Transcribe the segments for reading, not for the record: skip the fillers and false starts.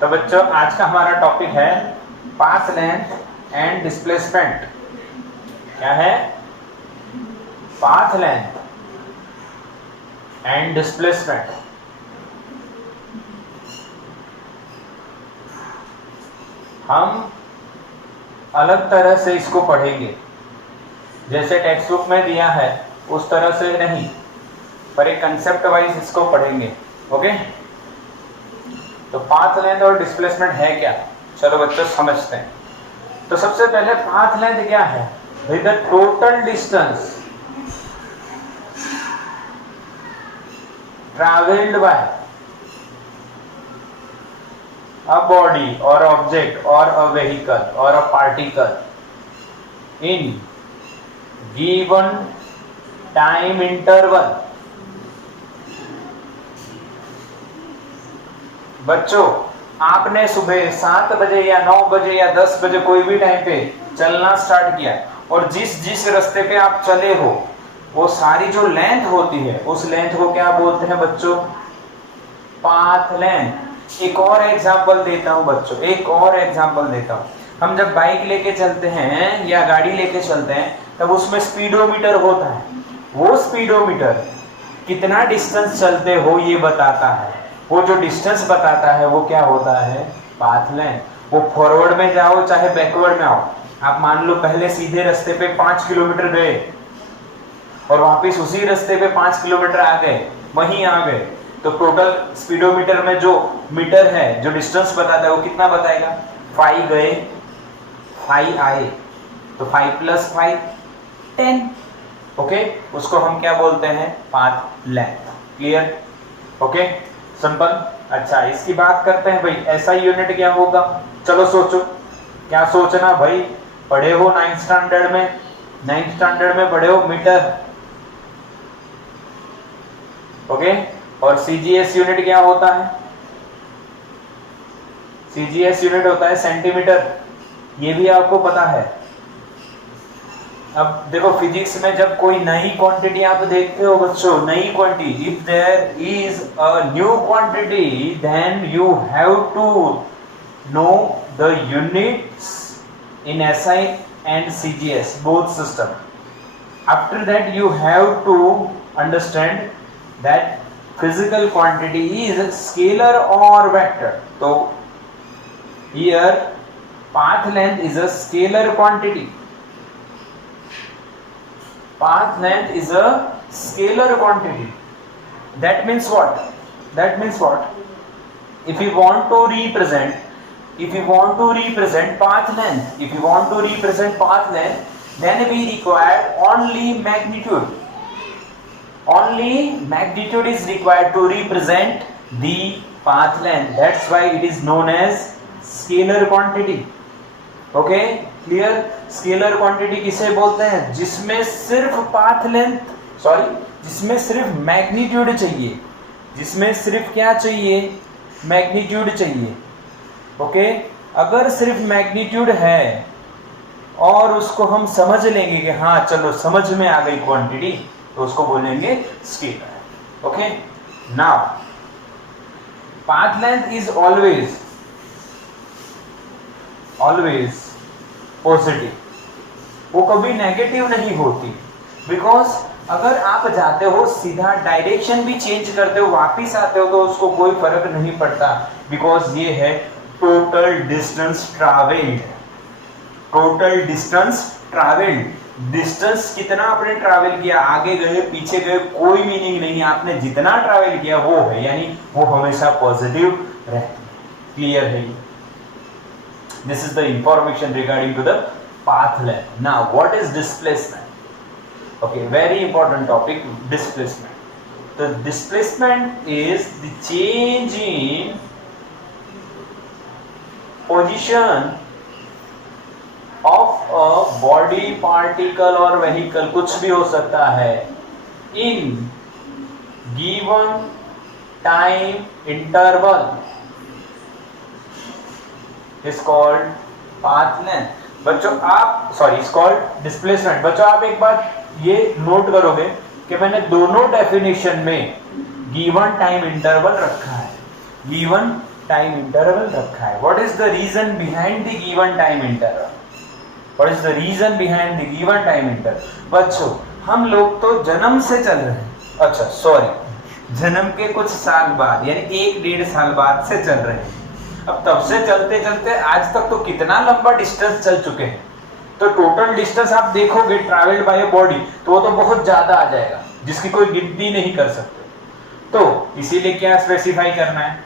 तो बच्चों आज का हमारा टॉपिक है पाथ लेंथ एंड डिस्प्लेसमेंट। क्या है? Path length and displacement. हम अलग तरह से इसको पढ़ेंगे, जैसे टेक्स्ट बुक में दिया है उस तरह से नहीं, पर एक कंसेप्ट वाइज इसको पढ़ेंगे। ओके, तो पाथ लेंथ और डिस्प्लेसमेंट है क्या, चलो बच्चों समझते हैं। तो सबसे पहले पाथ लेंथ क्या है? The total distance travelled bye a body or object or a vehicle or a particle in given time interval। बच्चों आपने सुबह 7 बजे या 9 बजे या 10 बजे कोई भी टाइम पे चलना स्टार्ट किया और जिस रास्ते पे आप चले हो वो सारी जो लेंथ होती है उस लेंथ को क्या बोलते हैं बच्चों? Path length. एक और एग्जांपल देता हूं बच्चों, एक और एग्जांपल देता हूं। हम जब बाइक लेके चलते हैं या गाड़ी लेके चलते हैं तब उसमें स्पीडोमीटर होता है। वो स्पीडोमीटर कितना डिस्टेंस चलते हो ये बताता है। वो जो डिस्टेंस बताता है वो क्या होता है? Path length. वो फॉरवर्ड में जाओ चाहे बैकवर्ड में आओ, आप मान लो पहले सीधे रास्ते पे 5 किलोमीटर गए और वापिस उसी रास्ते पे 5 किलोमीटर आ गए, वहीं आ गए, तो टोटल स्पीडोमीटर में जो मीटर है, जो डिस्टेंस बताता है वो कितना बताएगा? 5 गए 5 आए, तो 5 + 5 10। ओके, उसको हम क्या बोलते हैं? Path length. Clear? Okay, simple. अच्छा, इसकी बात करते हैं भाई, ऐसा यूनिट क्या होगा? चलो सोचो, क्या सोचना भाई? पढ़े हो 9th स्टैंडर्ड में, 9th स्टैंडर्ड में पढ़े हो मीटर। ओके, और सीजीएस यूनिट क्या होता है? सीजीएस यूनिट होता है सेंटीमीटर, ये भी आपको पता है। अब देखो फिजिक्स में जब कोई नई क्वांटिटी आप देखते हो बच्चों, नई quantity, if there is a new quantity then you have to know the units in SI and CGS both system. After that you have to understand that physical quantity is scalar or vector। तो here path length is a scalar quantity। Path length is a scalar quantity। That means what? That means what? If you want to represent path length, if you want to represent path length, then we require only magnitude। Only magnitude is required to represent the path length. That's why it is known as scalar quantity। Okay, clear? Scalar quantity किसे बोलते हैं? जिसमें सिर्फ path length, जिसमें सिर्फ magnitude चाहिए, जिसमें सिर्फ क्या चाहिए? magnitude चाहिए। Okay, अगर सिर्फ magnitude है और उसको हम समझ लेंगे कि हाँ चलो समझ में आ गई क्वांटिटी, तो उसको बोलेंगे scalar. Okay, now path length is always positive, वो कभी नेगेटिव नहीं होती। बिकॉज अगर आप जाते हो सीधा, डायरेक्शन भी चेंज करते हो, वापिस आते हो, तो उसको कोई फर्क नहीं पड़ता। बिकॉज ये है total distance travelled. Total distance travelled, distance कितना आपने ट्रैवल किया, आगे गए पीछे गए, कोई मीनिंग नहीं, आपने जितना ट्रैवल किया वो है, यानी वो हमेशा पॉजिटिव रहती है। क्लियर है? This is the information regarding to the path length. Now what is displacement? Okay, very important topic, displacement. The displacement is the change in position of a body, particle और vehicle, कुछ भी हो सकता है, in given time interval is called path length। बच्चों आप is called displacement। बच्चों आप एक बात ये नोट करोगे कि मैंने दोनों डेफिनेशन में given time interval रखा है। given टाइम इंटरवल रखा है। What is the reason behind the given time interval? What is the reason behind the given time interval? बच्चों हम लोग तो जन्म से चल रहे हैं, अच्छा सॉरी, जन्म के कुछ साल बाद यानी 1-1.5 साल बाद से चल रहे हैं। अब तब से चलते चलते आज तक तो कितना लंबा डिस्टेंस चल चुके हैं, तो टोटल डिस्टेंस आप देखोगे ट्रैवल्ड बाय बॉडी तो वो तो बहुत ज्यादा आ जाएगा, जिसकी कोई गिनती नहीं कर सकते। तो इसीलिए क्या स्पेसिफाई करना है,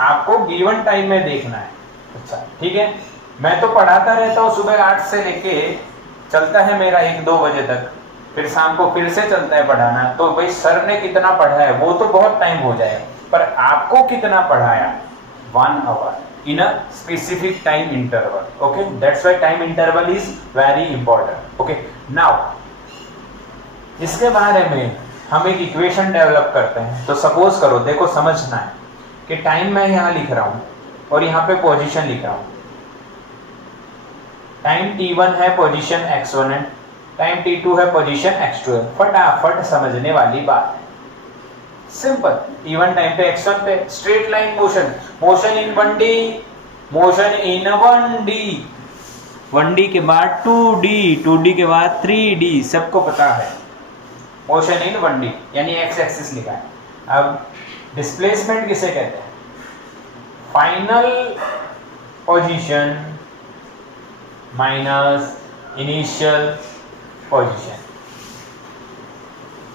आपको गिवन टाइम में देखना है। अच्छा ठीक है, मैं तो पढ़ाता रहता हूँ सुबह 8 से लेके चलता है मेरा 1-2 बजे तक, फिर शाम को फिर से चलता है पढ़ाना। तो भाई सर ने कितना पढ़ाया वो तो बहुत टाइम हो जाएगा, पर आपको कितना पढ़ाया 1 hour in a specific time interval. Okay, that's why time interval is very important. Okay, now इसके बारे में हम एक इक्वेशन डेवलप करते हैं। तो सपोज करो, देखो समझना है कि टाइम मैं यहाँ लिख रहा हूँ और यहाँ पे पोजीशन लिख रहा हूँ। टाइम t1 है, पोजीशन x1 है, टाइम t2 है, पोजीशन x2 है। फटाफट समझने वाली बात है, सिंपल। t1 टाइम पे x1 पे straight line motion, motion in 1D, motion in 1D, 1D के बाद 2D, 2D के बाद 3D, सबको पता है। मोशन इन 1D यानी x एक्सिस लिखा है। अब डिस्प्लेसमेंट किसे कहते हैं? Final position minus initial position.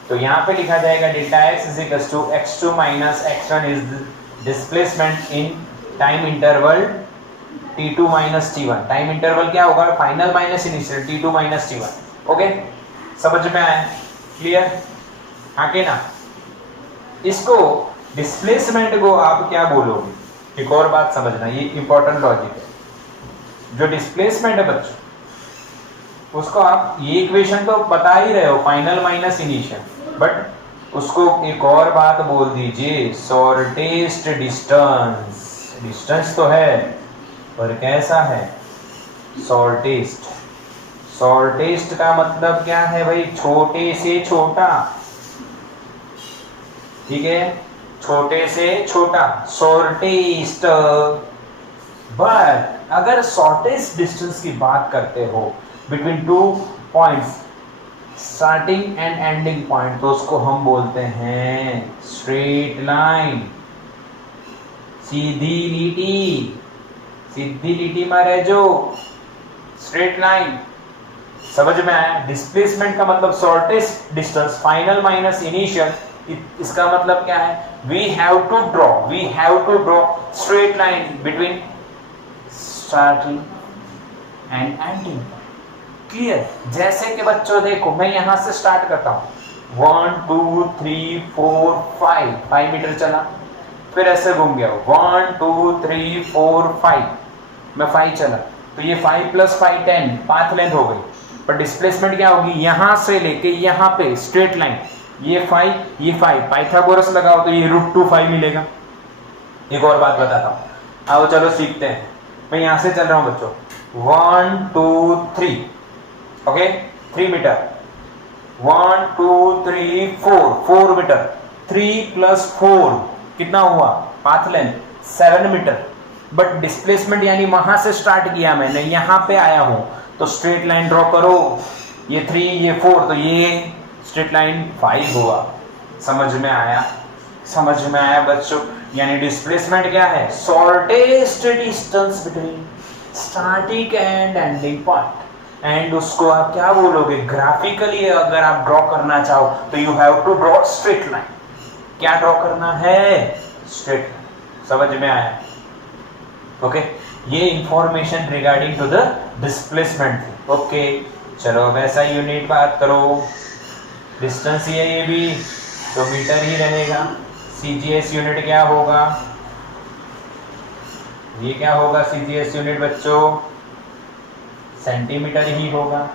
तो यहाँ पे लिखा जाएगा delta x is equal to x2 minus x1 is displacement in time interval t2 minus t1। Time interval क्या होगा? Final minus initial, t2 minus t1। Okay, समझ में आया? क्लियर? हाँ के ना? इसको डिस्प्लेसमेंट को आप क्या बोलोगे? एक और बात समझना, ये इंपॉर्टेंट लॉजिक है। जो डिस्प्लेसमेंट है बच्चों, उसको आप ये इक्वेशन तो बता ही रहे हो, फाइनल माइनस इनिशियल, बट उसको एक और बात बोल दीजिए, शॉर्टेस्ट डिस्टेंस। डिस्टेंस तो है पर कैसा है? शॉर्टेस्ट। शॉर्टेस्ट का मतलब क्या है भाई? छोटे से छोटा, ठीक है, छोटे से छोटा, शॉर्टेस्ट। बट अगर शॉर्टेस्ट डिस्टेंस की बात करते हो between 2 points, starting and ending point, तो उसको हम बोलते हैं स्ट्रेट लाइन, सीधी लीटी। सीधी लीटी में रह जो, स्ट्रेट लाइन। समझ में आया? डिस्प्लेसमेंट का मतलब shortest distance, final minus initial. इसका मतलब क्या है? We have to draw straight line between starting and ending. Clear? जैसे कि बच्चों देखो, मैं यहां से स्टार्ट करता हूं, 1 2 3 4 5 मीटर चला, फिर ऐसे घूम गया 1 2 3 4 5, मैं 5 चला, तो ये 5 + 5 10, पाथ लेंथ हो गई। पर डिस्प्लेसमेंट क्या होगी? यहां से लेके यहां पे स्ट्रेट लाइन, ये 5 ये 5, पाइथागोरस लगाओ तो ये √2 मिलेगा। एक और बात बताता हूं, आओ चलो सीखते हैं। मैं यहां से चल रहा हूं बच्चों, 1 2 3, ओके, 3 मीटर, 1 2 3 4 मीटर, 3 + 4 कितना हुआ? Path length 7 metre. But displacement यानी वहां से स्टार्ट किया मैंने, यहां पे आया हूं, तो स्ट्रेट लाइन ड्रॉ करो, ये 3 ये 4, तो ये स्ट्रेट लाइन 5 हुआ। समझ में आया? समझ में आया बच्चों? यानी डिस्प्लेसमेंट क्या है? Shortest distance between starting and ending point. And उसको आप क्या बोलोगे? ग्राफिकली अगर आप ड्रॉ करना चाहो तो you have to draw straight line. क्या ड्रॉ करना है? Straight line. समझ में आया? ओके, ये information regarding to the displacement. Okay, चलो अब ऐसा यूनिट बात करो। डिस्टेंस ही है ये भी, तो मीटर ही रहेगा। सीजीएस यूनिट क्या होगा? ये क्या होगा सीजीएस यूनिट बच्चों? सेंटीमीटर ही होगा।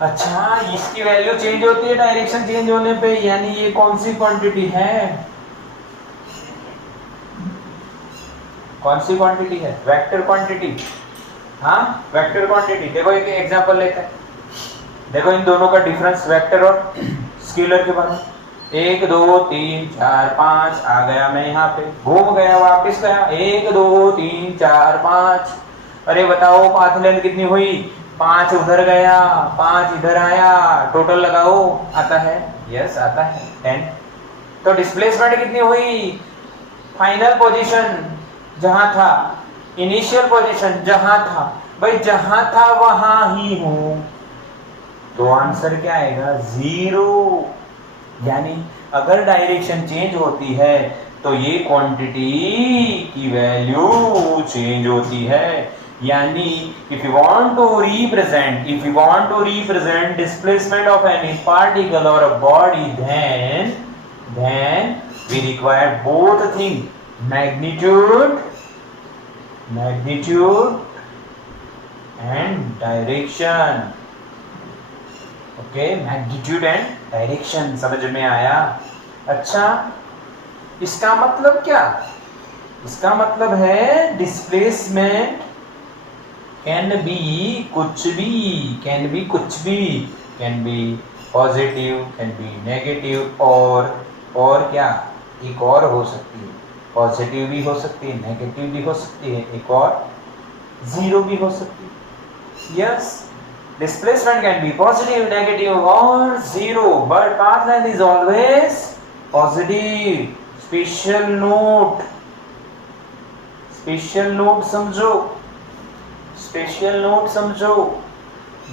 अच्छा, इसकी वैल्यू चेंज होती है डायरेक्शन चेंज होने पे, यानी ये कौन सी क्वांटिटी है? कौन सी क्वांटिटी है? Vector quantity. हाँ, वेक्टर क्वांटिटी। देखो एक एग्जांपल लेते हैं, देखो इन दोनों का डिफरेंस, वेक्टर और स्केलर के बारे में। 1 2 3 4 5 आ गया, मैं यहाँ पे घूम गया, वापस गया, 1 2 3 4 5। अरे बताओ पाथ लेंथ कितनी हुई? 5 उधर गया, 5 इधर आया, टोटल लगाओ, आता है? यस आता है 10। तो डिस्प्लेसमेंट कितनी हुई? फाइनल पोजीशन जहां था, इनिशियल पोजीशन जहां था, भाई जहां था वहां ही हूं, तो आंसर क्या आएगा? 0। यानी अगर डायरेक्शन चेंज होती है तो ये क्वांटिटी की वैल्यू चेंज होती है। यानी if you want to represent displacement of any particle और a body, then we require both things, magnitude and direction। Okay, magnitude and direction समझ में आया? अच्छा, इसका मतलब क्या? इसका मतलब है डिस्प्लेसमेंट कैन बी कुछ भी, can be positive, can be negative, और क्या, एक और हो सकती है, पॉजिटिव भी हो सकती है, नेगेटिव भी हो सकती है, एक और 0 भी हो सकती है। Yes, displacement can be positive, negative or 0, but path length is always positive। Special note समझो,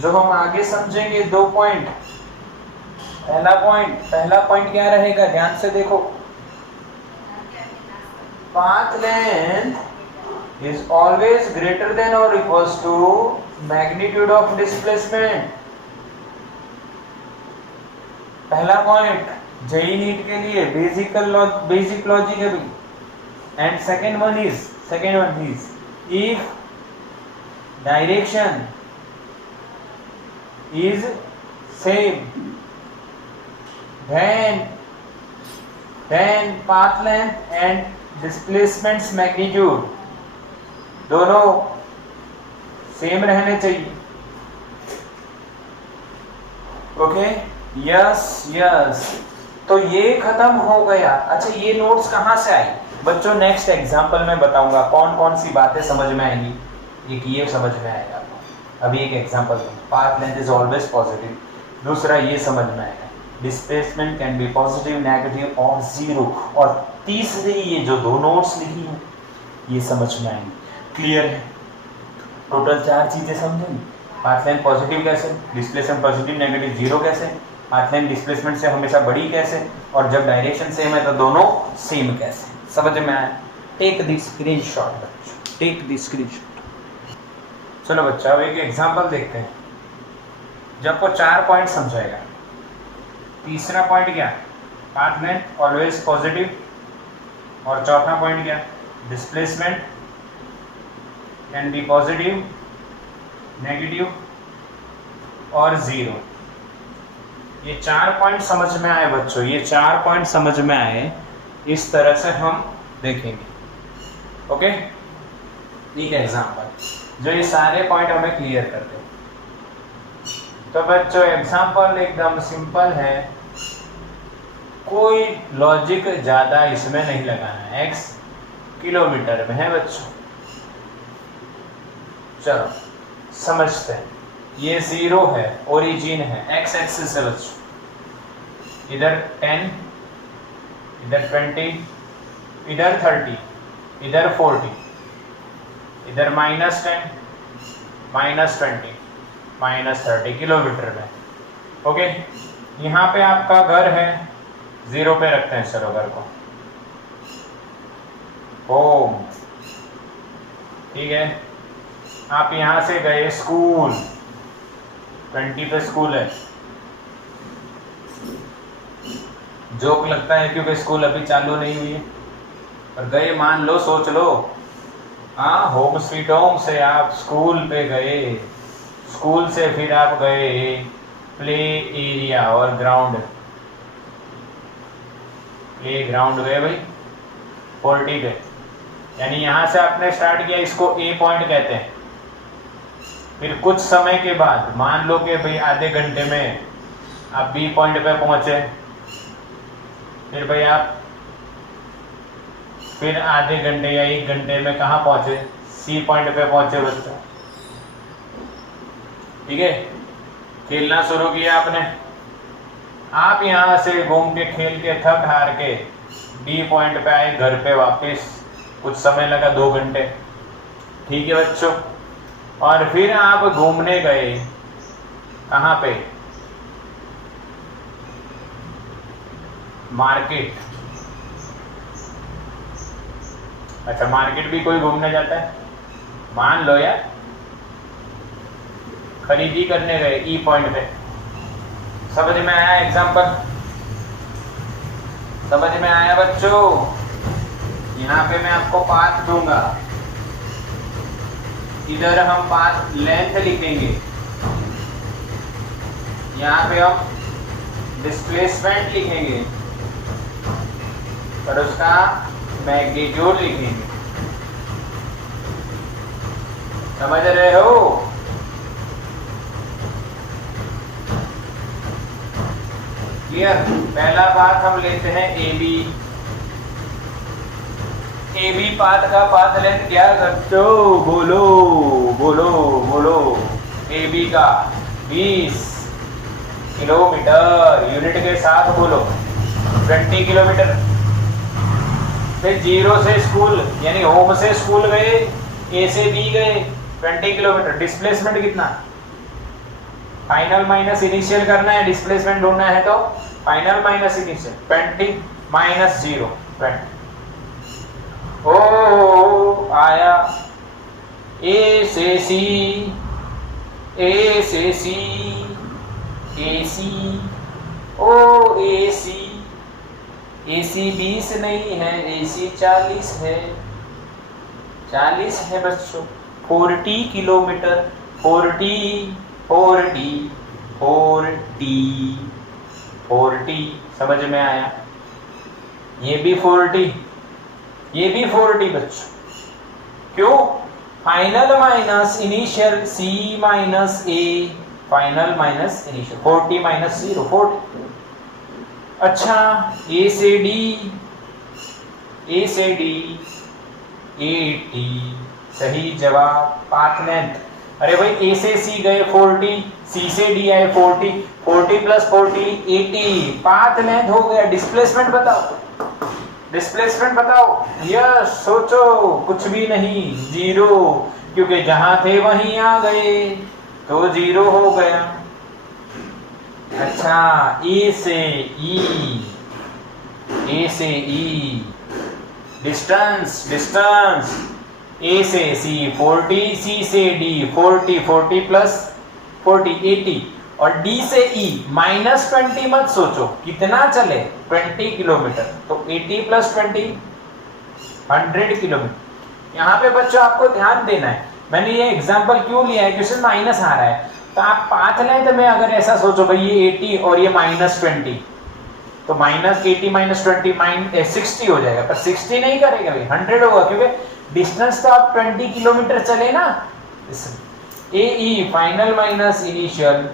जो हम आगे समझेंगे। 2 पॉइंट। पहला पॉइंट क्या रहेगा? ध्यान से देखो, path length is always greater than or equals to magnitude of displacement। पहला पॉइंट जेई नीट के लिए बेसिक लॉजिक है। And second one is if direction is same then path length and displacements magnitude दोनों same रहने चाहिए। Okay, yes. तो ये खत्म हो गया। अच्छा, ये नोट्स कहाँ से आई बच्चों? नेक्स्ट एग्जांपल में बताऊंगा कौन कौन सी बातें समझ में आएंगी। एक ये समझ में आएगा, अभी एक example, path length is always positive. दूसरा ये समझ में आएगा, displacement can be positive, negative और 0। और तीसरी ये जो 2 नोट्स लिखी हैं ये समझ में आएंगी। क्लियर है? टोटल 4 चीजें समझेंगे। पाथ लेंथ पॉजिटिव कैसे, डिस्प्लेसमेंट पॉजिटिव नेगेटिव 0 कैसे, पाथ लेंथ डिस्प्लेसमेंट से हमेशा बड़ी कैसे, और जब डायरेक्शन सेम है तो दोनों सेम कैसे। समझ में आया? टेक द स्क्रीनशॉट बच्चों, टेक द स्क्रीनशॉट। चलो बच्चा, अब एक एग्जांपल देखते हैं। जब वो 4 पॉइंट समझाएगा। तीसरा पॉइंट क्या? Path length always positive. और चौथा पॉइंट क्या? Displacement can be positive, negative और 0। ये 4 पॉइंट समझ में आए बच्चों, ये 4 पॉइंट समझ में आए, इस तरह से हम देखेंगे। ओके, एक एग्जांपल जो ये सारे पॉइंट हमें क्लियर कर दे। तो बच्चों एग्जांपल एकदम सिंपल है, कोई लॉजिक ज्यादा इसमें नहीं लगाना है। x किलोमीटर में है बच्चों। चलो समझते हैं। ये 0 है, ओरिजिन है, x एक्सिस है बच्चों। इधर 10, इधर 20, इधर 30, इधर 40, इधर -10, -20, -30 किलोमीटर में। ओके, यहाँ पे आपका घर है, 0 पे रखते हैं चलो घर को, होम। ठीक है, आप यहाँ से गए स्कूल, 20 पे स्कूल है। जोक लगता है क्योंकि स्कूल अभी चालू नहीं हुई है, और गए, मान लो, सोच लो, हाँ, होम स्वीट होम से आप स्कूल पे गए, स्कूल से फिर आप गए प्ले एरिया और ग्राउंड, प्ले ग्राउंड गए भाई 40 पे। यानी यहाँ से आपने स्टार्ट किया, इसको ए पॉइंट कहते हैं। फिर कुछ समय के बाद मान लो कि भाई आधे घंटे में आप बी पॉइंट पे पहुंचे, फिर भाई आप फिर आधे घंटे या 1 घंटे में कहाँ पहुंचे? सी पॉइंट पे पहुंचे बच्चों। ठीक है, खेलना शुरू किया आपने। आप यहाँ से घूम के खेल के थक हार के डी पॉइंट पे आए, घर पे वापस कुछ समय लगा 2 घंटे। ठीक है बच्चों, और फिर आप घूमने गए कहाँ पे? मार्केट। अच्छा, मार्केट भी कोई घूमने जाता है? मान लो यार, खरीदी करने गए ई पॉइंट पे। समझ में आया एग्जांपल? समझ में आया बच्चों? यहाँ पे मैं आपको पाथ दूंगा, इधर हम पाथ लेंथ लिखेंगे, यहाँ पे हम डिस्प्लेसमेंट लिखेंगे और उसका मैग्नीट्यूड लिखेंगे। समझ रहे हो? क्लियर? पहला पाथ हम लेते हैं A B. A B path का पाथ लेंथ क्या बच्चों? बोलो बोलो बोलो। ए बी का 20 किलोमीटर, यूनिट के साथ बोलो 20 किलोमीटर। फिर 0 से स्कूल यानी होम से स्कूल गए, ए से बी गए 20 किलोमीटर। डिस्प्लेसमेंट कितना? फाइनल माइनस इनिशियल करना है, डिस्प्लेसमेंट ढूंढना है तो फाइनल माइनस इनिशियल 20 माइनस 0 20। ओ आया ए से सी, ए से सी, ए सी, ओ ए सी। ए सी 20 नहीं है, ए सी 40 है, 40 है बच्चों। 40 किलोमीटर, 40 40 40 40। समझ में आया? ये भी 40, ये भी 40 बच्चों। क्यों? फाइनल माइनस इनिशियल, सी माइनस ए, फाइनल माइनस इनिशियल, 40 माइनस 0 40। अच्छा, ए से डी, ए से डी 80, सही जवाब। पाथ लेंथ, अरे भाई ए से सी गए 40, सी से डी आए 40, 40 प्लस 40 80, पाथ लेंथ हो गया। डिस्प्लेसमेंट बताओ, डिस्प्लेसमेंट बताओ। यस, सोचो, कुछ भी नहीं, 0, क्योंकि जहां थे वहीं आ गए तो 0 हो गया। अच्छा, ए से ई, ए से ई डिस्टेंस, डिस्टेंस ए से सी 40, सी से डी 40, 40 प्लस 40 80, और डी से ई माइनस 20 मत सोचो कितना चले, 20 किलोमीटर, तो 80 प्लस 20 100 किलोमीटर। यहाँ पे बच्चों आपको ध्यान देना है, मैंने ये एग्जांपल क्यों लिया है, क्वेश्चन माइनस आ रहा है, तो आप पाथ लेंथ में अगर ऐसा सोचो भाई ये 80 और ये माइनस 20, तो माइनस 80 माइनस 20 60 हो जाएगा, पर 60 नहीं करेगा भाई, 100 होगा, क्योंकि डिस्टेंस तो आप 20 किलोमीटर चले ना। ए ई फाइनल माइनस इनिशियल,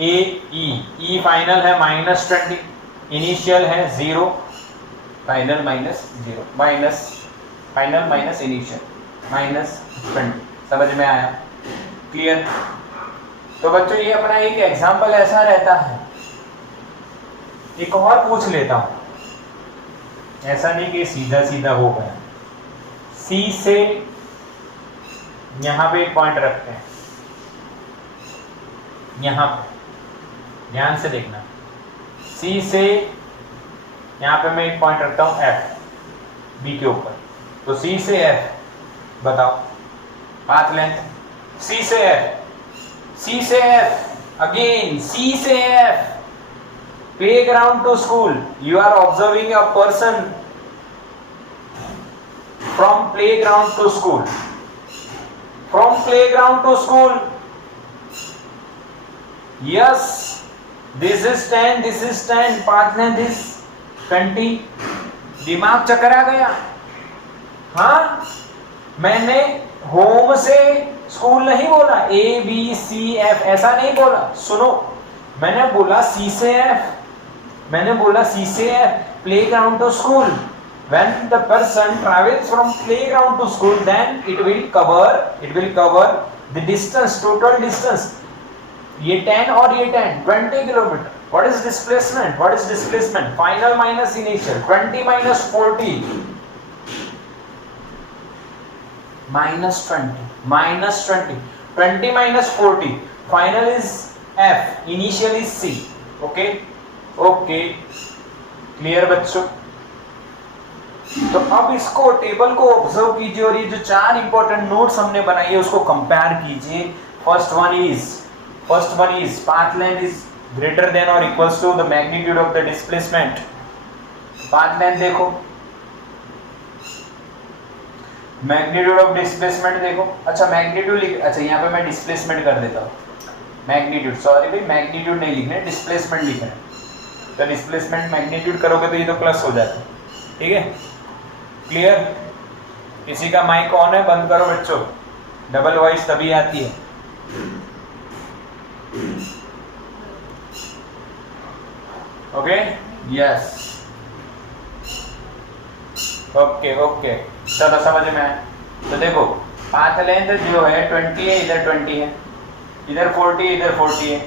ए ई फाइनल है माइनस 20, इनिशियल है 0, final minus 0, minus final minus initial minus 20। समझ में आया? क्लियर? तो बच्चों ये अपना एक एग्जांपल ऐसा रहता है। एक और पूछ लेता हूं, ऐसा नहीं कि सीधा सीधा हो गया। सी से यहां पे एक पॉइंट रखते हैं, यहां पे ध्यान से देखना, सी से यहां पे मैं एक पॉइंट रखता हूं एफ बी के ऊपर, तो सी से एफ बताओ पाथ लेंथ। सी से एफ, सी से एफ अगेन, सी से F playground to school, you are observing a person from playground to school, from playground to school, yes, this is 10, this is 10, path length is 20। दिमाग चकरा गया? हाँ, मैंने home से school नहीं बोला, ए बी सी एफ ऐसा नहीं बोला, सुनो, मैंने बोला सी से एफ, मैंने बोला सी से playground to school, when the person travels from playground to school then it will cover the distance, total distance, ये 10 और ये 10 20 kilometre. what is displacement final minus initial, 20 minus 40 minus 20 20 minus 40 final is F, initial is C. okay clear बच्चों? तो अब इसको table को observe कीजिए और ये जो 4 इंपॉर्टेंट नोट्स हमने बनाई है उसको कंपेयर कीजिए. First one is path length is greater than और equals to the magnitude of the displacement. Path length देखो, मैग्नीट्यूड ऑफ डिस्प्लेसमेंट देखो. अच्छा मैग्नीट्यूड अच्छा यहाँ पे मैं डिस्प्लेसमेंट कर देता हूँ. मैग्नीट्यूड, सॉरी भाई मैग्नीट्यूड नहीं लिखना है, डिस्प्लेसमेंट लिखना है. तो डिस्प्लेसमेंट मैग्नीट्यूड करोगे तो ये तो प्लस हो जाता है. ठीक है, क्लियर? किसी का माइक ऑन है? बंद करो बच्चों, डबल वॉइस तभी आती है. ओके, यस, ओके चलो समझ में आया. तो देखो पाथ लेंथ जो है 20 है, इधर 20 है, इधर 40 है, इधर 40 है,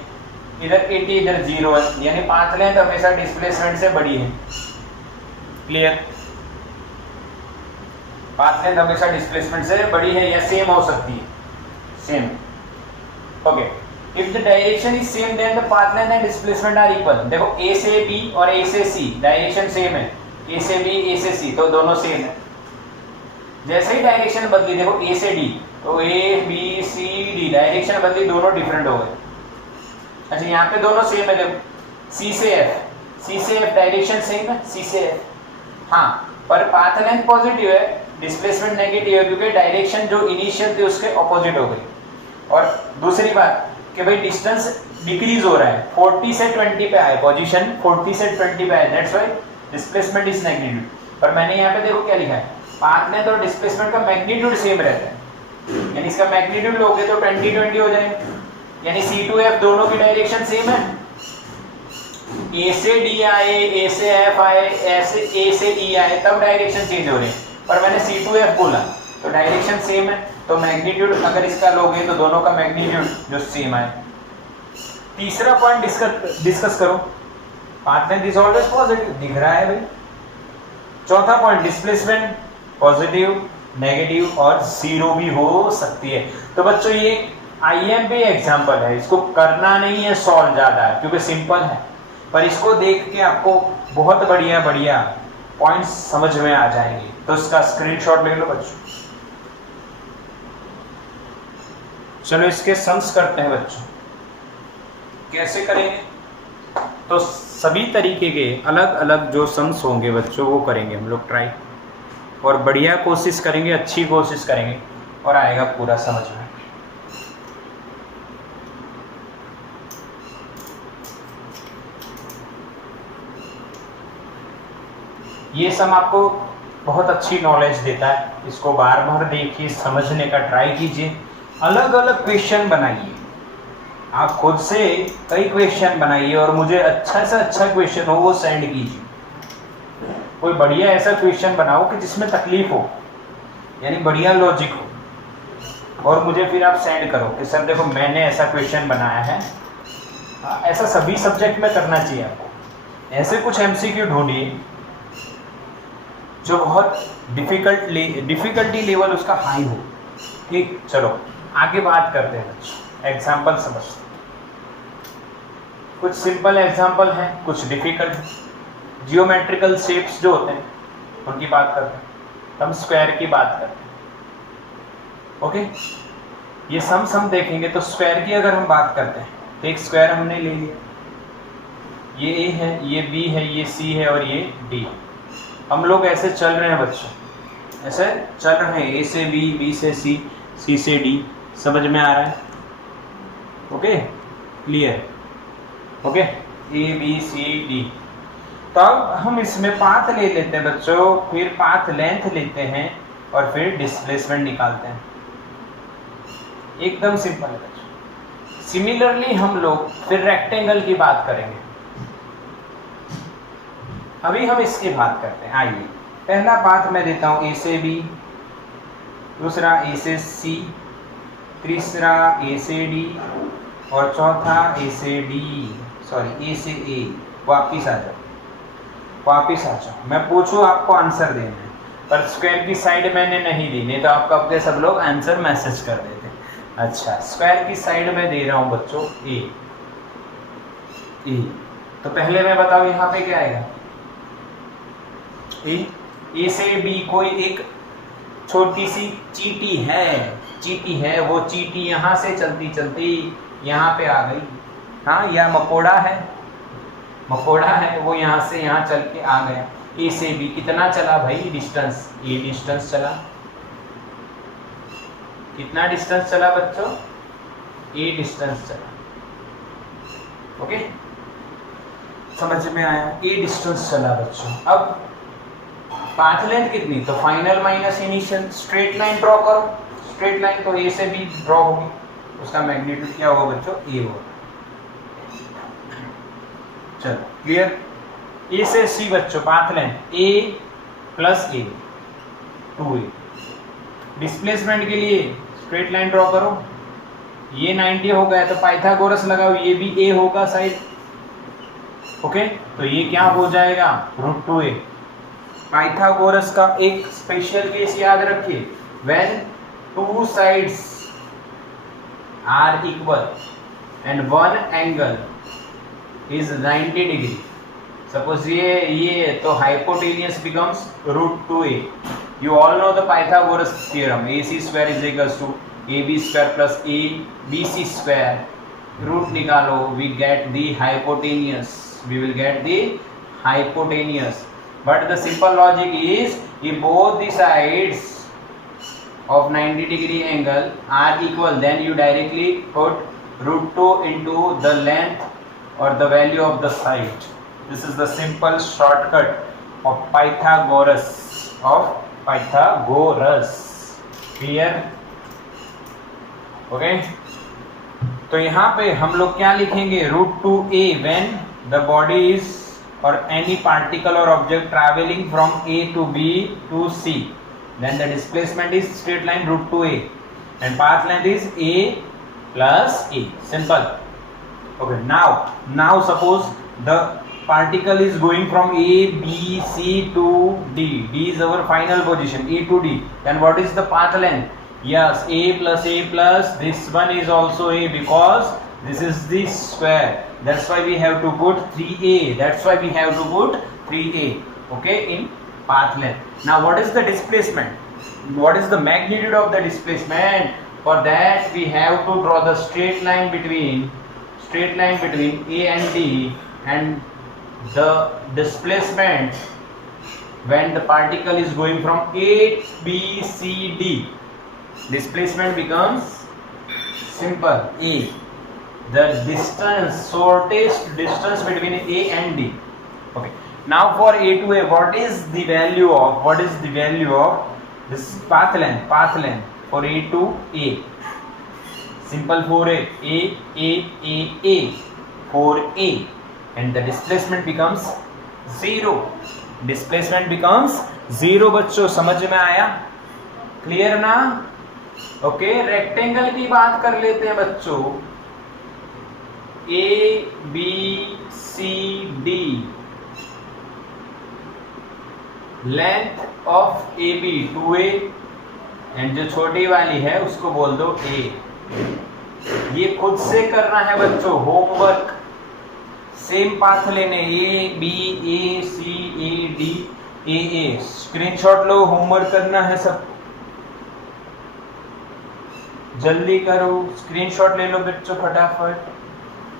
इधर 80 इधर 0 है, यानी पाथ लेंथ हमेशा डिस्प्लेसमेंट से बड़ी है. क्लियर? पाथ लेंथ हमेशा डिस्प्लेसमेंट से बड़ी है या सेम हो सकती है, same. Okay, if the direction is same then the path length and displacement are equal. देखो ए से बी और ए से सी डायरेक्शन सेम है, ए से बी ए से सी तो दोनों सेम है. जैसे ही डायरेक्शन बदली, देखो ए से डी तो A B C D direction बदली, दोनों डिफरेंट हो गए. अच्छा यहाँ पे दोनों सेम है. देखो सी से एफ डायरेक्शन सेम है, सी से एफ. हाँ, पर पाथ लेंथ पॉजिटिव है, डिस्प्लेसमेंट नेगेटिव है क्योंकि डायरेक्शन जो इनिशियल थी उसके ऑपोजिट हो गई. और दूसरी बात कि भाई डिस्टेंस डिक्रीज हो रहा है, 40 से 20 पे आए, पोजीशन 40 से 20 पे आए, that's why displacement is negative. पर मैंने यहाँ पे देखो क्या लिखा है, पाथ लेंथ और डिस्प्लेसमेंट का मैग्नीट्यूड सेम रहता है, यानी इसका मैग्नीट्यूड लोगे तो 20 हो जाएगा, यानी C to F दोनों की डायरेक्शन सेम है. ए से डी आए, ए से एफ आए, ए से ई आए, तब डायरेक्शन चेंज हो रही है. पर मैंने C to F बोला तो डायरेक्शन सेम है, तो मैग्नीट्यूड अगर इसका लोगे तो दोनों का मैग्नीट्यूड जो सेम आए. तीसरा पॉइंट डिस्कस करो, path length is always positive, दिख रहा है भाई. चौथा पॉइंट, डिस्प्लेसमेंट पॉजिटिव, नेगेटिव और जीरो भी हो सकती है. तो बच्चों ये IMP एग्जाम्पल है, इसको करना नहीं है सॉल्व ज्यादा है क्योंकि सिंपल है, पर इसको देख के आपको बहुत बढ़िया पॉइंट्स समझ में आ जाएंगे. तो इसका स्क्रीनशॉट ले लो बच्चों. चलो इसके सम्स करते हैं बच्चों. कैसे करेंगे? तो सभी तरीके के अलग अलग जो सम्स होंगे बच्चों वो करेंगे हम लोग ट्राई, और बढ़िया कोशिश करेंगे, अच्छी कोशिश करेंगे और आएगा पूरा समझ में. ये सम आपको बहुत अच्छी नॉलेज देता है, इसको बार बार देखिए, समझने का ट्राई कीजिए, अलग अलग क्वेश्चन बनाइए, आप खुद से कई क्वेश्चन बनाइए और मुझे अच्छा से अच्छा क्वेश्चन हो वो सेंड कीजिए. कोई बढ़िया ऐसा क्वेश्चन बनाओ कि जिसमें तकलीफ हो, यानी बढ़िया लॉजिक हो, और मुझे फिर आप सेंड करो कि सर देखो मैंने ऐसा क्वेश्चन बनाया है. ऐसा सभी सब्जेक्ट में करना चाहिए आपको. ऐसे कुछ MCQ ढूंढिए जो बहुत डिफिकल्टी लेवल उसका हाई हो. ठीक, चलो आगे बात करते हैं बच्चों, एग्जाम्पल समझते हैं. कुछ सिंपल एग्जाम्पल हैं, कुछ डिफिकल्ट. जियोमेट्रिकल शेप्स जो होते हैं उनकी बात करते हैं, हम स्क्वायर की बात करते हैं. ओके, ये सम देखेंगे तो स्क्वायर की अगर हम बात करते हैं तो एक स्क्वायर हमने ले लिया, ये A है, ये B है, ये C है और ये D. हम लोग ऐसे चल रहे हैं बच्चों, ऐसे चल रहे हैं, A से B, B से C, C से D. समझ में आ रहा है? Okay, clear? Okay, A B C D. तब हम इसमें पाथ ले लेते हैं बच्चों, फिर पाथ लेंथ लेते हैं और फिर डिस्प्लेसमेंट निकालते हैं. एकदम सिंपल है बच्चों. सिमिलरली हम लोग फिर रेक्टेंगल की बात करेंगे. अभी हम इसकी बात करते हैं। आइए, पहला पाथ मैं देता हूँ ए से बी, दूसरा ए से सी, तीसरा ए से डी और चौथा ए से ए ए। वापिस आ जाओ, मैं पूछूं आपको आंसर देना है, पर स्क्वायर की साइड मैंने नहीं दी, नहीं तो आपका अपने सब लोग आंसर मैसेज कर देते। अच्छा, स्क्वायर की साइड में दे रहा हूं बच्चों ए। तो पहले मैं बताऊं यहाँ पे क्या आएगा, ए से बी कोई एक छोटी सी चीटी है, वो चीटी यहाँ से चलती चलती यहाँ पे आ गई। हाँ, यह मकोड़ा है, वो यहाँ से यहाँ चल के आ गया। ए से बी कितना चला भाई डिस्टेंस, ए डिस्टेंस चला। कितना डिस्टेंस चला बच्चों, ए डिस्टेंस चला। ओके, समझ में आया, ए डिस्टेंस चला बच्चों। अब पाथ लेंथ कितनी, तो final minus initial, straight line draw करो। स्ट्रेट लाइन तो ए से बी ड्रॉ होगी, उसका मैग्नीट्यूड क्या होगा बच्चों, ए होगा। चलो क्लियर। ए से सी बच्चों पाथ लेंथ ए प्लस ए, 2a। डिस्प्लेसमेंट के लिए स्ट्रेट लाइन ड्रॉ करो, ये 90 हो गया तो पाइथागोरस लगाओ, ये भी ए होगा साइड। ओके, तो ये क्या हो जाएगा, √2a। पाइथागोरस का एक स्पेशल केस याद रखिए, when two sides are equal and one angle is 90 degree. Suppose ये तो hypotenuse becomes √2a. You all know the Pythagoras theorem. AC square is equals to AB square plus ABC square. Root निकालो, we get the hypotenuse. We will get the hypotenuse. But the simple logic is, if both the sides of 90 degree angle are equal, then you directly put √2 into the length or the value of the side. This is the simple shortcut of Pythagoras. Clear? Okay? तो यहाँ पे हम लोग क्या लिखेंगे, √2a when the body is or any particle or object traveling from A to B to C, then the displacement is straight line √2a and path length is a plus a. Simple. Okay, now suppose the particle is going from A, B, C to D. D is our final position, A to D. Then what is the path length? Yes, A plus this one is also A, because this is the square. That's why we have to put 3A. Okay, in path length. Now what is the displacement? What is the magnitude of the displacement? For that we have to draw the straight line between A and D, and the displacement when the particle is going from A, B, C, D, displacement becomes simple A, the distance, shortest distance between A and D. Okay, now for A to A, what is the value of this path length for A to A? Simple, 4a, 4a, and the displacement becomes 0. बच्चों, समझ में आया, clear ना? Okay, rectangle की बात कर लेते हैं बच्चों। A, B, C, D, length of AB 2a, and जो छोटी वाली है उसको बोल दो A। ये खुद से करना है बच्चों, होमवर्क। सेम पाथ लेने, A B A C A D A A. Screenshot लो, होमवर्क करना है सब, जल्दी करो, स्क्रीनशॉट ले लो बच्चों फटाफट।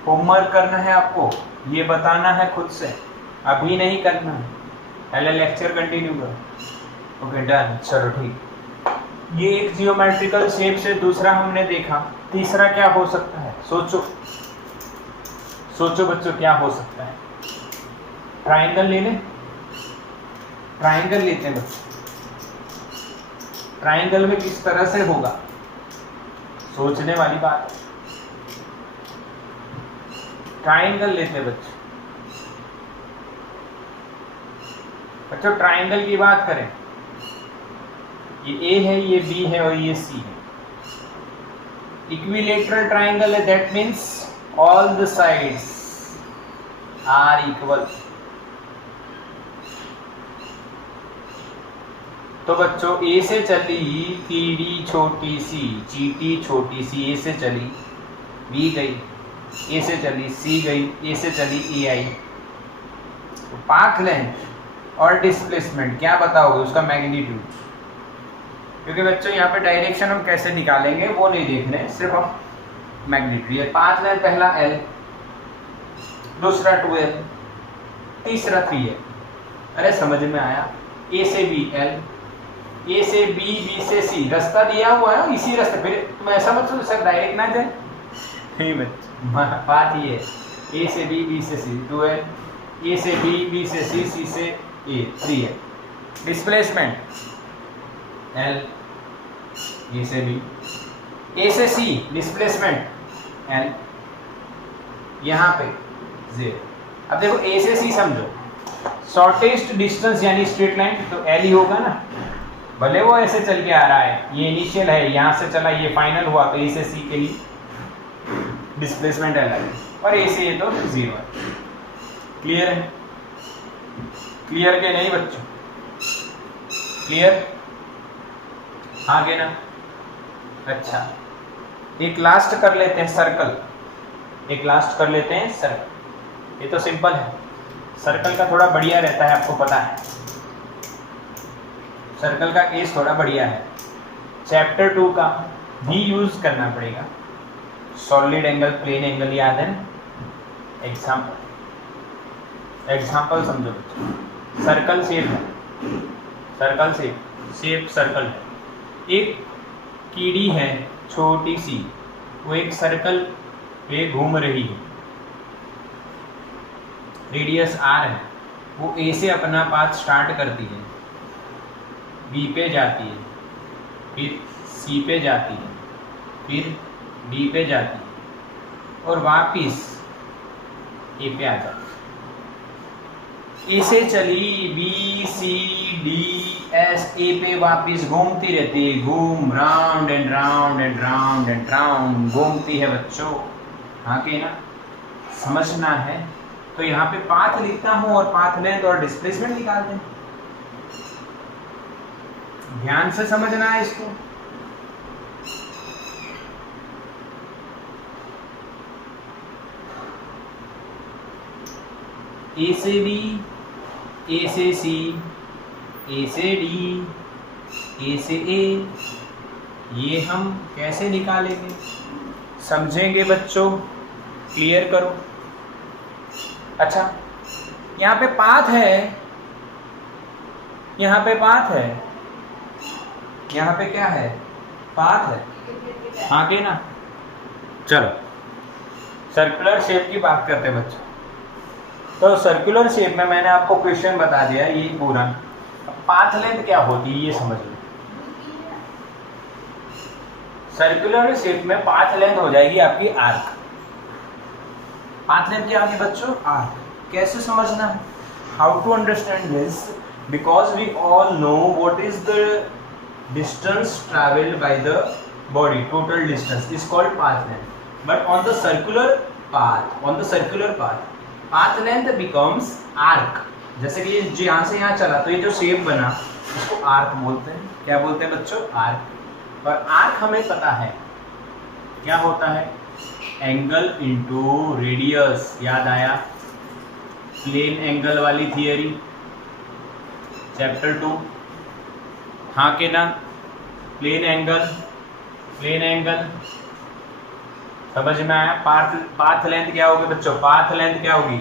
होमवर्क करना है आपको, ये बताना है खुद से, अभी नहीं करना है, पहले लेक्चर कंटिन्यू करो। ओके डन, चलो ठीक। ये एक जियोमेट्रिकल शेप से दूसरा हमने देखा, तीसरा क्या हो सकता है, सोचो बच्चों, क्या हो सकता है? ट्रायंगल ले लें, ट्रायंगल लेते हैं बच्चों। ट्रायंगल में किस तरह से होगा, सोचने वाली बात। ट्रायंगल लेते हैं बच्चों, बच्चों ट्राइंगल की बात करें, ये ए है, ये बी है और ये सी है। इक्विलेटरल ट्राइंगल है, that means all the sides are equal. तो बच्चों ए से चली पीडी छोटी सी, जीटी छोटी सी, ए से चली, बी गई, ए से चली, सी गई, ए से चली, ए आई। तो पाथ लेंथ और डिस्प्लेसमेंट क्या बताओगे, उसका मैग्नीट्यूड। क्योंकि बच्चों यहाँ पे डायरेक्शन हम कैसे निकालेंगे वो नहीं देखने, सिर्फ हम मैग्नीट्यूड। ये पाथ लेंथ पहला एल, दूसरा 2l, तीसरा 3l। अरे समझ में आया। ए से बी एल, ए से बी, बी से सी, रास्ता दिया हुआ है इसी रास्ते। फिर तुम ऐसा मत सोचो सर डायरेक्ट ना जाए, नहीं बच्चे बात ये है। ए से बी, बी से सी 2l, ए से बी, बी से सी, सी से ए 3l। डिस्प्लेसमेंट l, ए से बी, ए से सी डिस्प्लेसमेंट l, यहाँ पे 0। अब देखो ए से सी समझो, शॉर्टेस्ट डिस्टेंस यानी स्ट्रेट लाइन तो l ही होगा ना। भले वो ऐसे चल के आ रहा है, ये इनिशियल है, यहाँ से चला, ये फाइनल हुआ, तो ए से सी के लिए डिस्प्लेसमेंट l है, और ए से ये तो 0 है। क्लियर है? क्लियर के नहीं बच्चों? क्लियर? आगे ना। अच्छा, एक लास्ट कर लेते हैं सर्कल, एक लास्ट कर लेते हैं सर्कल। ये तो सिंपल है, सर्कल का थोड़ा बढ़िया रहता है, आपको पता है सर्कल का केस थोड़ा बढ़िया है। चैप्टर 2 का भी यूज करना पड़ेगा। सॉलिड एंगल, प्लेन एंगल याद है ना। एग्जाम्पल समझो बच्चों। सर्कल शेप है, सर्कल शेप सर्कल है। एक कीड़ी है छोटी सी, वो एक सर्कल पे घूम रही है, रेडियस r है। वो ए से अपना पाथ स्टार्ट करती है, बी पे जाती है, फिर सी पे जाती है, फिर डी पे जाती है और वापिस ए पे आ जाती है। ए से चली बी सी डी एस, ए पे वापिस घूमती रहती है, घूम round and round and round and round घूमती है बच्चों। हाँ के ना, समझना है। तो यहाँ पे पाथ लिखता हूँ और पाथ लेंथ और डिस्प्लेसमेंट निकालते हैं। ध्यान से समझना है इसको। ए से बी, ए से सी, ए से डी, ए से ए, ये हम कैसे निकालेंगे समझेंगे बच्चों। क्लियर करो। अच्छा, यहाँ पे पाथ है, यहाँ पे पाथ है, यहाँ पे क्या है, पाथ है। हाँ के ना। चलो सर्कुलर शेप की बात करते हैं बच्चों। तो सर्कुलर शेप में मैंने आपको क्वेश्चन बता दिया ये पूरा। पाथ लेंथ क्या होती है ये समझ लो। सर्कुलर शेप में पाथ लेंथ हो जाएगी आपकी आर्क। पाथ लेंथ क्या होगी बच्चों, आर्क। कैसे समझना है, how to understand this, because we all know what is the distance traveled by the body, total distance is called path length. But on the circular path, path length becomes arc. जैसे कि ये यहाँ से यहाँ चला तो ये जो शेप बना उसको आर्क बोलते हैं। क्या बोलते हैं बच्चों, आर्क। और आर्क हमें पता है क्या होता है, एंगल इनटू रेडियस। याद आया प्लेन एंगल वाली थियरी, चैप्टर 2। हाँ के ना, प्लेन एंगल समझ में आया। पाथ लेंथ क्या होगी बच्चों, पाथ लेंथ क्या होगी,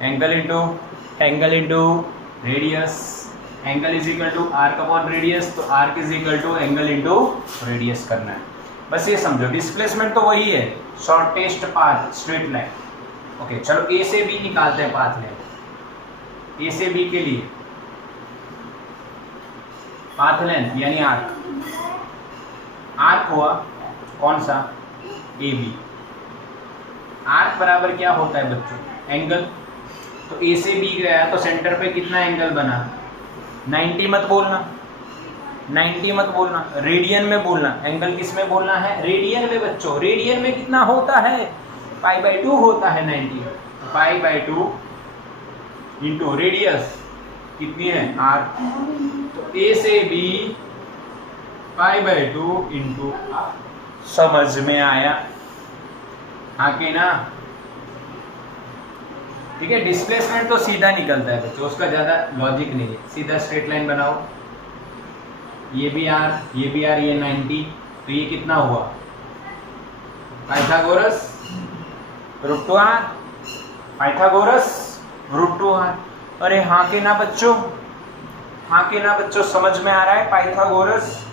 angle into radius. Angle is equal to arc upon radius, तो arc is equal to angle into radius करना है। बस ये समझो। डिस्प्लेसमेंट तो वही है, shortest path, straight line. Okay चलो ए से बी निकालते हैं पाथ लेंथ। ए से बी के लिए पाथ लेंथ यानी आर्क। आर्क हुआ कौन सा, ए बी। आर्क बराबर क्या होता है बच्चों, एंगल। तो ए से बी गया तो सेंटर पे कितना एंगल बना, 90 मत बोलना, 90 मत बोलना, रेडियन में बोलना। एंगल किस में बोलना है? रेडियन में बच्चों। रेडियन में कितना होता है? π/2 होता है 90। π/2 इंटू रेडियस कितनी है? r। तो a से b π/2 इंटू r। समझ में आया? हाँ कि ना? ठीक है। डिस्प्लेसमेंट तो सीधा निकलता है बच्चों, उसका ज्यादा लॉजिक नहीं है। सीधा स्ट्रेट लाइन बनाओ, ये भी r, ये भी r, ये 90, तो ये कितना हुआ? Pythagoras √2r, Pythagoras √2r। अरे हाँ के ना बच्चों? हाँ के ना बच्चों? समझ में आ रहा है? पाइथागोरस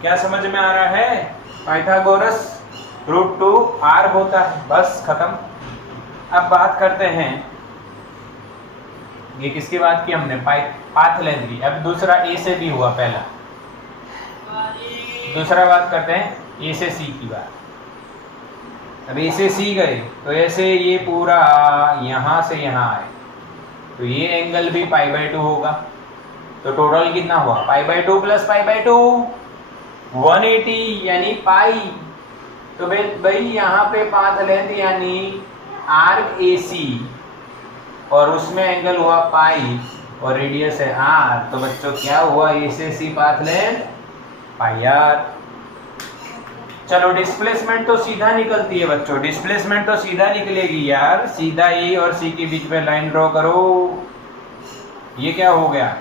क्या समझ में आ रहा है? पाइथागोरस √2r होता है। बस खत्म। अब बात करते हैं, ये किसकी बात की हमने? पाथ लेंथ की। अब दूसरा a से b हुआ पहला, दूसरा बात करते हैं a से c की बात। अब a से c गए तो ऐसे ये पूरा यहाँ से यहाँ आए, तो ये एंगल भी π/2 होगा। तो टोटल कितना हुआ? π/2 प्लस π/2 180 यानी पाई। तो भाई यहाँ पे पाथ लेंथ यानी आर्क AC और उसमें एंगल हुआ पाई और रेडियस है r। तो बच्चों क्या हुआ? A से C पाथ लेंथ πr। चलो डिस्प्लेसमेंट तो सीधा निकलती है बच्चों, डिस्प्लेसमेंट तो सीधा निकलेगी यार। सीधा A और C के बीच में लाइन ड्रॉ करो। ये क्या हो गया?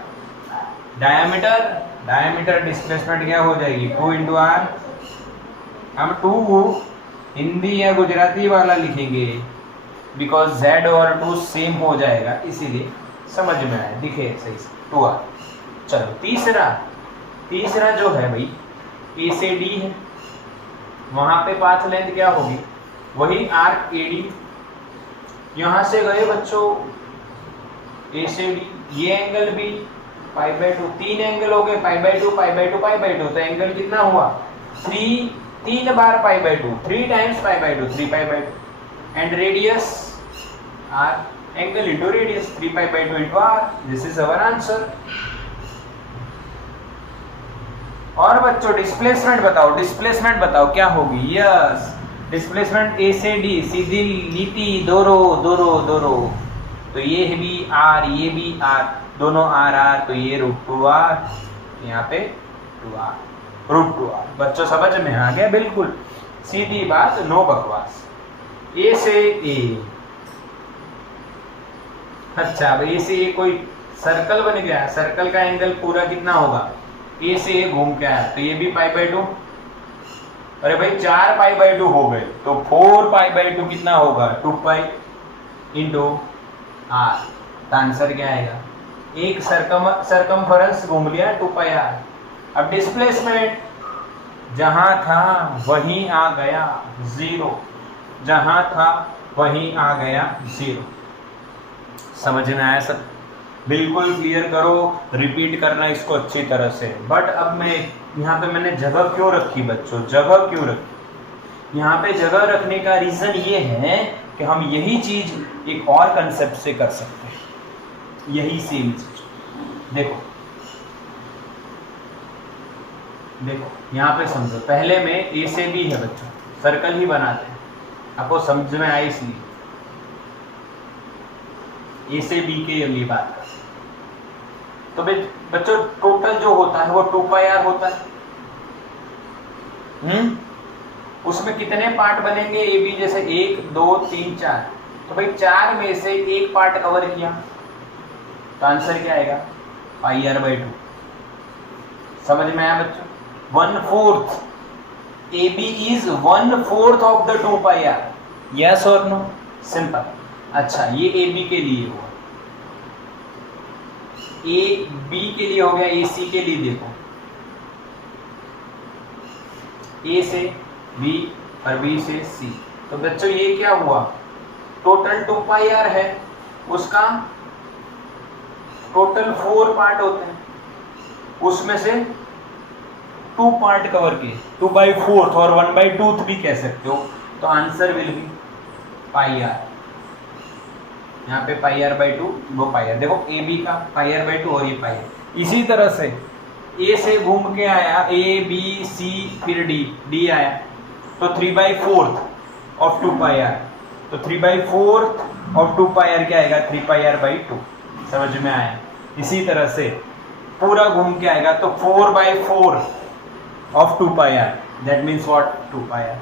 डायमीटर। डायमीटर डिस्प्लेसमेंट क्या हो जाएगी? 2 इंटू r। हम 2 हिंदी या गुजराती वाला लिखेंगे बिकॉज z और 2 सेम हो जाएगा, इसीलिए समझ में आया, दिखे सही से 2r। चलो तीसरा जो है भाई A से D है, वहां पे पाथ लेंथ क्या होगी? वही आर्क AD। यहां से गए बच्चों A से D, ये एंगल भी π/2, 3 एंगल हो गए π/2 π/2 π/2। तो एंगल कितना हुआ? 3 बार π/2, 3 times π/2, 3 π/2 and radius r, angle into radius 3 π/2 into r। This is our answer. और बच्चों डिस्प्लेसमेंट बताओ, डिस्प्लेसमेंट बताओ क्या होगी? यस, डिस्प्लेसमेंट A से D, सीधी लीटी दोरो। तो ये भी r, ये भी r, दोनों r, तो ये √2r, यहाँ पे 2r, √2r। बच्चों समझ में आ गया? बिल्कुल सीधी बात, नो बकवास। A से A। अच्छा, अब A से A कोई सर्कल बन गया, सर्कल का एंगल पूरा कितना होगा? A से A घूम के आया, तो ये भी π/2। अरे भाई 4 π/2 हो गए, तो 4 π/2 कितना होगा? 2π इंटू r। तो आंसर क्या आएगा? एक सरकमफरेंस घूम लिया 2πr। अब डिस्प्लेसमेंट जहां था वहीं आ गया 0, जहां था वहीं आ गया 0। समझ में आया सब? बिल्कुल क्लियर करो, रिपीट करना इसको अच्छी तरह से। बट अब मैं यहाँ पे मैंने जगह क्यों रखी बच्चों? जगह क्यों रखी? यहाँ पे जगह रखने का रीजन ये है कि हम यही चीज एक और कंसेप्ट से कर सकते हैं, यही सेम चीज। देखो यहाँ पे समझो, पहले में A से B है बच्चों, सर्कल ही बनाते हैं, आपको समझ में आए इसलिए। A से B के लिए बात कर, तो बच्चों टोटल जो होता है वो 2πr होता है। उसमें कितने पार्ट बनेंगे ए बी? जैसे 1 2 3 4, तो भाई 4 में से एक पार्ट कवर किया, तो आंसर क्या आएगा? πr/2। समझ में आया बच्चों? 1/4 AB is 1/4 of the 2πr। Yes और नो? सिंपल। अच्छा, ये AB के लिए हुआ, AB के लिए हो गया, AC के लिए देखो, A से B और B से C। तो बच्चों ये क्या हुआ? टोटल 2πr है, उसका टोटल 4 पार्ट होते हैं, उसमें से 2 पार्ट कवर किए, 2/4 और 1/2 भी कह सकते हो। तो आंसर विल बी πr। यहाँ पे πr/2, वो πr। देखो AB का πr/2 और ये πr, इसी तरह से ए से घूम के आया, ए बी सी फिर डी आया, तो 3/4 ऑफ 2πr, तो 3/4 ऑफ 2πr क्या आएगा, 3πr/2। समझ में आया। इसी तरह से पूरा घूम के आएगा तो 4/4 of 2πr, that means what, 2πr।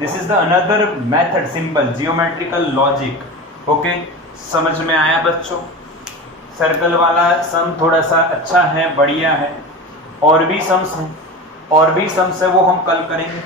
This is the another method, simple geometrical logic. Okay, समझ में आया बच्चों। सर्कल वाला सम थोड़ा सा अच्छा है, बढ़िया है। और भी सम्स हैं, और भी सम्स है, वो हम कल करेंगे।